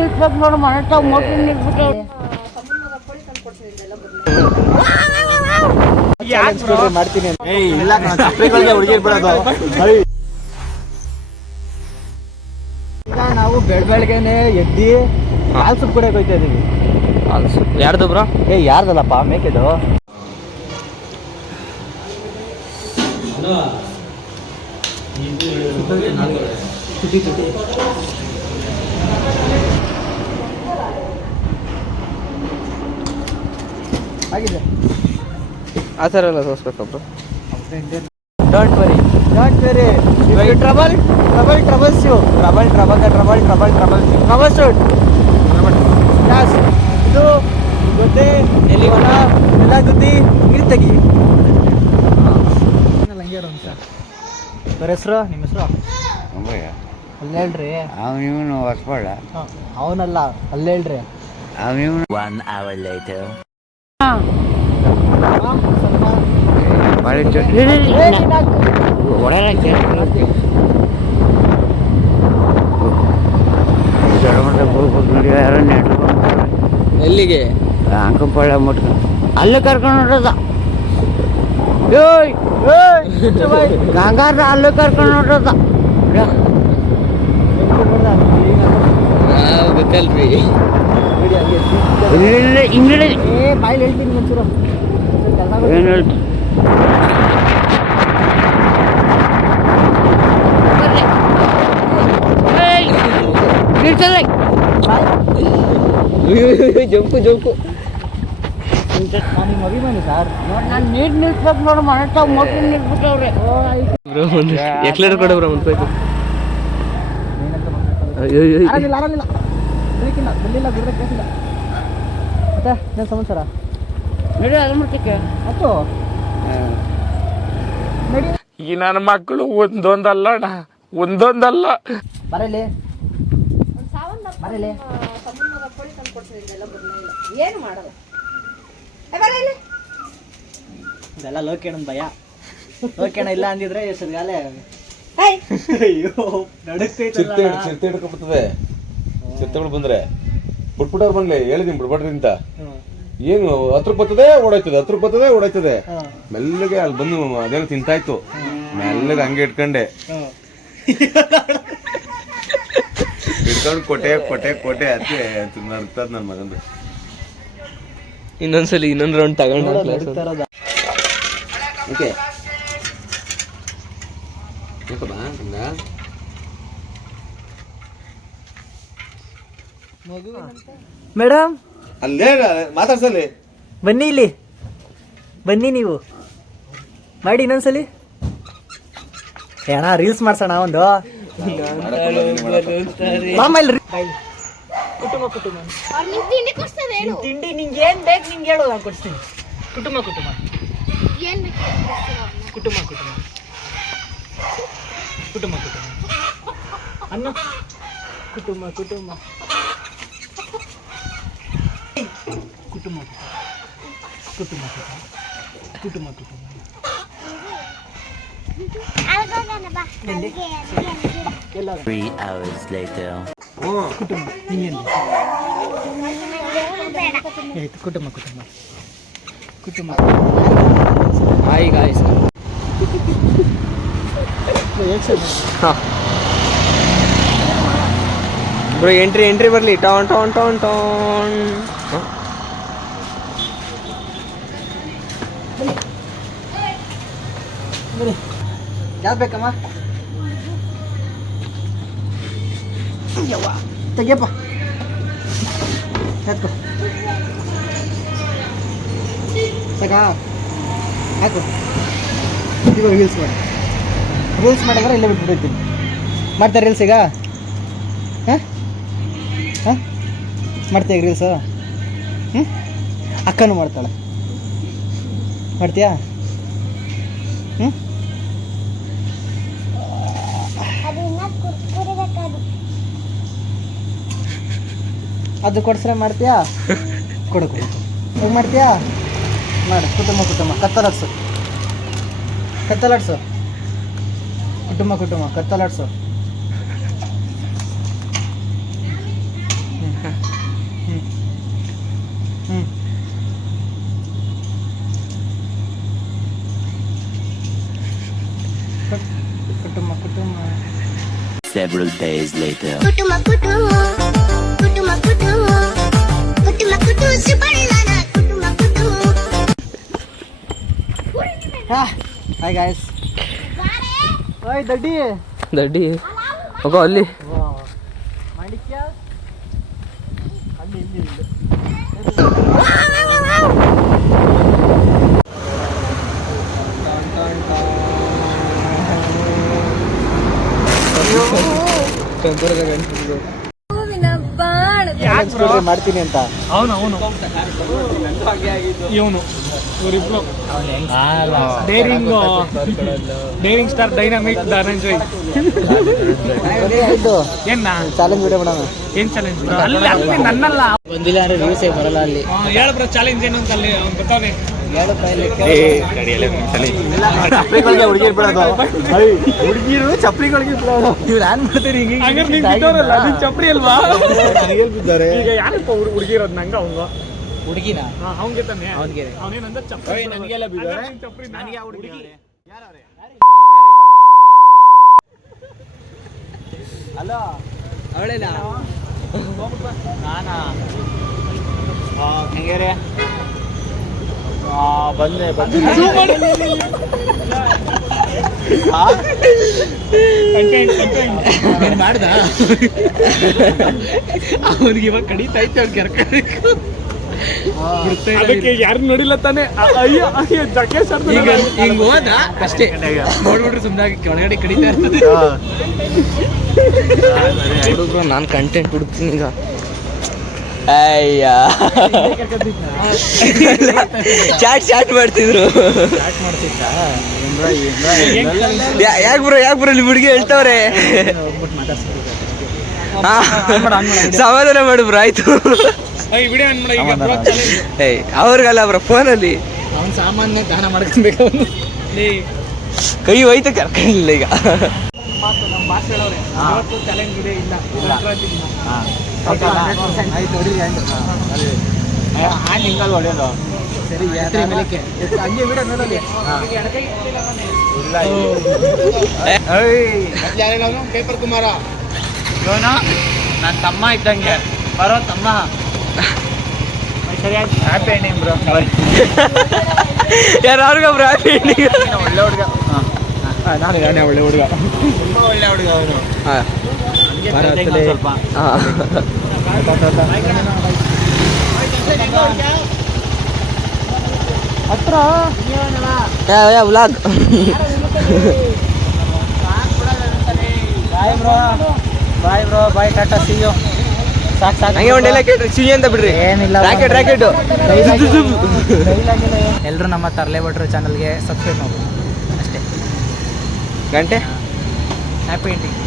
ನಿಲ್ಸ್ಬೇಕು ನೋಡು ಮನೆ ತಾವ್ ಮೋಟ್ರಿ ನಿಲ್ಸ್ಬಿಟ್ಟು ಮಾಡ್ತೀನಿ ಈಗ ನಾವು ಬೆಳಗ್ಗೆನೆ ಎದ್ದಿ ಹಾಲು ಸುಟ್ಟು ಕುಡಿಯಕ್ಕೆ ಹೋಗ್ತಾ ಇದೀವಿ. ಯಾರ್ದು ಬ್ರೋ? ಯಾರ್ದಲ್ಲಪ್ಪ ಮೇಕೆದು. ಆಗಿದೆ ಆ ಥರ ಎಲ್ಲ ತೋರಿಸ್ಬೇಕಾ bro? Don't very troubles you trouble shoot yes ಇದು ಗೊತ್ತೇ ಎಲ್ಲಿ ಹೊಲ ಎಲ್ಲ ಗುದ್ದಿ ನೀರು ತೆಗಿ. ಹಂಗೆ ಅವ್ರ ಹೆಸರು ನಿಮ್ಮ ಹೆಸರು ಅಲ್ಲಿ ಹೇಳ್ರಿ. ಅವನು ಹೊಸ್ಬಾಳ ಅವನಲ್ಲ ಅಲ್ಲಿ ಹೇಳ್ರಿ. ಅವನು 1 hour later ಎಲ್ಲಿಗೆ? ಅಂಕಪಳ್ಳ ಮುಟ್ಕ ಅಲ್ಲೇ ಕರ್ಕೊಂಡು ಹೊರದ ಗಂಗಾರ ಅಲ್ಲೇ ಕರ್ಕೊಂಡು ಹೊರದ. ಗೊತ್ತಲ್ರಿ ಬಾಯಲ್ಲಿ ಹೇಳ್ತೀನಿ ಒಂಚೂರು ಏನು ಹೇಳ್ತಿ ಜಂಕು ನಿಮ್ಮ ಅಭಿಮಾನಿ ಸರ್. ನಾನು ನೀರು ನಿಲ್ಸ್ಬೇಕು ನೋಡು ಮನೆ ತಾವ್ ಮೋಟ್ರಿ ನಿಲ್ಸ್ಬಿಟ್ಟವ್ರೆ. ಎಕ್ಲೇಟರ್ ಕೊಡ ಬ್ರೋ ಒಂದು ಪೈಸು. ಆರಾಮಿಲ್ಲ ಬೇಕಿಲ್ಲ ಬಂದಿಲ್ಲ ಬಿಡ್ರೆ ಕೇಸಿಲ್ಲ. ಮತ್ತೆ ಏನು ಸಮಾಚಾರ? ನಡಿ ಅದು ಮುಟ್ಟಕ್ಕೆ ಆಯ್ತು ನಡಿ. ಈ ನನ್ನ ಮಕ್ಕಳು ಒಂದೊಂದಲ್ಲ ಬರಲಿ ಏನು ಮಾಡೋದು ಇದೆಲ್ಲ ಲೋಕೇಣನ್ ಭಯ. ಲೋಕೇಣ ಇಲ್ಲ ಅಂದಿದ್ರೆ ಎಷ್ಟೊತ್ತಿಗಾಲೆ ಅಯ್ಯೋ ಚಿರತೆ ಹಿಡ್ಕೊಬಿಡ್ತದೆ. ಚಿರತೆಗಳು ಬಂದ್ರೆ ಬಿಟ್ಬಿಟ್ಟವ್ರು ಬಂದ್ಲಿ ಹೇಳಿದೀನಿ ಬಿಡ್ಬಾಡ್ರಿ ಅಂತ. ಏನು ಹತ್ರ ಬರ್ತದೆ ಓಡಾಯ್ತದೆ ಮೆಲ್ಲಗೆ ಅಲ್ಲಿ ಬಂದು ಅದೇನೋ ತಿಂತಾಯ್ತು. ಮೆಲ್ಲಗೆ ಹಂಗೆ ಇಟ್ಕೊಂಡೆ ಇಟ್ಕೊಂಡು ಕೊಟ್ಟೆ ಅದಕ್ಕೆ ನರ್ತದ ನನ್ನ ಮಗಂದು. ಇನ್ನೊಂದ್ಸಲಿ ಇನ್ನೊಂದು ರೌಂಡ್ ತಗೊಂಡು ಓಕೆ ಮೇಡಮ್ ಅಲ್ಲೇ ಮಾತಾಡ್ಸಲ್ಲಿ ಬನ್ನಿ ಇಲ್ಲಿ ಬನ್ನಿ ನೀವು ಮಾಡಿ ಇನ್ನೊಂದ್ಸಲಿ. ಏನ ರೀಲ್ಸ್ ಮಾಡ್ಸೋಣ ಒಂದು ಕುಟುಂಬ ತಿಂಡಿ ನಿಂಗೆ ಏನ್ ಬೇಕು ನಿಂಗೆ ಹೇಳು ನಾನು ಕೊಡ್ತೀನಿ. ಕುಟುಂಬ ಅನ್ನ ಕುಟುಂಬ ಎಲ್ಲ 3 hours later ಕುಟುಂಬ ನಿಂಗೇನು ಆಯ್ತು. ಕುಟುಂಬ ಹಾಯ್ ಗಾಯ್ಸ್. ಬ್ರೋ ಎಂಟ್ರಿ ಬರಲಿ. ಟಾನ್ ಯಾವ್ದು ಬೇಕಮ್ಮ? ತೆಗಿಯಪ್ಪ ಹಾಕು ಸಾಕಾ ಹಾಕು. ಇವಾಗ ರೀಲ್ಸ್ ಮಾಡಿದ್ರೆ ಇಲ್ಲೇ ಬಿಟ್ಬಿಡ್ತೀನಿ. ಮಾಡ್ತಾರೆ ರೀಲ್ಸ್ ಈಗ? ಹಾಂ ಮಾಡ್ತೀಯ ರೀಲ್ಸು? ಅಕ್ಕನೂ ಮಾಡ್ತಾಳೆ. ಮಾಡ್ತೀಯಾ? ಅದು ಕೊಡ್ಸ್ರೆ ಮಾಡ್ತೀಯಾ? ಕೊಡು ಹೋಗಿ ಮಾಡ್ತೀಯಾ? ಮಾಡು. ಕುಟುಂಬ ಕತ್ತಲಾಡ್ಸು ಕುಟುಂಬ ಕತ್ತಲಾಡ್ಸು. Several days later. Hi guys. ಓಯ್ ದಡ್ಡಿ ದಡ್ಡಿ ಹೋಗೋ ಅಲ್ಲಿ. ಮಾಣಿಕ್ಯ ಅಲ್ಲಿ ಇಲ್ಲಿ ಮಾಡ್ತೀನಿ ಅಂತ ಅವನು ಇವನು ಇವರಿಬ್ರು ಡೇರಿಂಗ್ ಸ್ಟಾರ್ ಡೈನಾಮಿಕ್ ಧನಂಜಯ್. ಏನ್ ಚಾಲೆಂಜ್ ವಿಡಿಯೋ ಮಾಡೋಣ. ಏನ್ ಚಾಲೆಂಜ್? ಅಲ್ಲಿ ನನ್ನಲ್ಲ ಬಂದಿಲ್ಲ ಅಂದ್ರೆ ವ್ಯೂಸೇ ಬರಲ್ಲ ಅಲ್ಲಿ. ಹೇಳ ಬ್ರೋ ಚಾಲೆಂಜ್ ಏನು ಅಂತ ಅಲ್ಲಿ ಅವ್ನು ಬರ್ತಾನೆ. ಹುಡುಗಿರು ಬಿಡೋದು, ಹುಡುಗಿರು ಚಪ್ರಿಗಳಿಗೆ ಬಿಡೋದು. ಇವ್ರು ಏನ್ ಮಾಡ್ತೀರಿ? ಹಂಗಾರೆ ನೀನ್ ಬಿದ್ದವ್ರಲ್ಲ, ನೀನ್ ಚಪ್ರಿ ಅಲ್ವಾ? ನನಗೆ ಬಿದ್ದಾರೆ. ಈಗ ಯಾರಪ್ಪ ಹುಡುಗಿರೋದು ನಂಗ ಅವಂಗ ಹುಡುಗಿನ ಅವನಿಗೆ ತಾನೆ, ಅವನಿಗೆ ಅವನೇನಂದ ಚಪ್ರಿ ನನಗೆಲ್ಲ ಬಿದ್ದಾರೆ. ಚಪ್ರಿ ನನಗೆ ಆ ಹುಡುಗಿ ಅಲ್ಲ ಅವಳೇನ ನಾನಾ ಹೆಂಗೆ ರೀ? ಬಂದೆ ಮಾಡ್ದ ಅವನಿಗೆ ಇವಾಗ ಕಡಿತಾ ಇತ್ತು ಅವ್ನು ಕೆರ್ಕಬೇಕು. ಅದಕ್ಕೆ ಯಾರು ನೋಡಿಲ್ಲ ತಾನೆ. ಅಯ್ಯೋ ಅಯ್ಯೋ ಜಗ್ಗೆ ಸರ್ ಹಿಂಗ್ ಹೋದ ಅಷ್ಟೇ ನೋಡ್ಬಿಟ್ರೆ ಸುಮ್ಮನೆ ಕೆಳಗಡೆ ಕಡಿತಾ ಇರ್ತದೆ. ನಾನು ಕಂಟೆಂಟ್ ಹುಡುಕ್ತೀನಿ ಈಗ. ಅಯ್ಯ ಚಾಟ್ ಮಾಡ್ತಿದ್ರು. ಯಾಕೆ ಬ್ರೋ ಇಲ್ಲಿ ಹುಡುಗಿ ಹೇಳ್ತಾವ್ರೆ? ಸಮಾಧಾನ ಮಾಡು ಬ್ರೋ, ಆಯ್ತು. ಅವ್ರಿಗಲ್ಲ ಬ್ರೋ, ಫೋನಲ್ಲಿ ಅವ್ನು ಸಾಮಾನ್ಯ ದಾನ ಮಾಡ್ಕೊಬೇಕು. ಕೈ ಹೋಯ್ತು, ಕರ್ಕೊಂಡಿಲ್ಲ ಈಗ. ನಮ್ಮ ಭಾಷೆ ಹೇಳೋರೆ ಇವತ್ತು ಚಾಲೆಂಜ್ ಇದೆ ಇಲ್ಲ ಒಳ್ಳೆಯದು. ಸರಿ ಹಂಗೆ ಬಿಡ ನೋಡಲಿ. ಪೇಪರ್ ಕುಮಾರ ಇವನು ನನ್ನ ತಮ್ಮ ಇದ್ದಂಗೆ ಬರೋ ತಮ್ಮ. ಸರಿಯಾಗಿ ಹ್ಯಾಪಿ ಎಂಡಿಂಗ್ ಬ್ರೋ. ಯಾರು ಬ್ರೋ ಹ್ಯಾಪಿ ಎಂಡಿಂಗ್? ಒಳ್ಳೆ ಹುಡುಗ. ನಾನೇ ಒಳ್ಳೆ ಹುಡುಗ, ತುಂಬ ಒಳ್ಳೆ ಹುಡುಗ ಅವನು. ಸ್ವಲ್ಪ ಹತ್ರ vlog. Bye bro, bye tata, see you. ಸಾಕು ಹಂಗೆ ಒಂದೆಲ್ಲ ಕೇಳ್ರಿ, ಸಿಹಿ ಅಂತ ಬಿಡ್ರಿ. ಏನಿಲ್ಲ, ರಾಕೆಟ್ ಎಲ್ಲರೂ ನಮ್ಮ ತರಲೆ ಭಟ್ರು ಚಾನಲ್ಗೆ ಸಬ್ಸ್ಕ್ರೈಬ್ ಮಾಡಿ ಅಷ್ಟೇ. ಗಂಟೆ ಹ್ಯಾಪಿ ಎಂಡಿಂಗ್.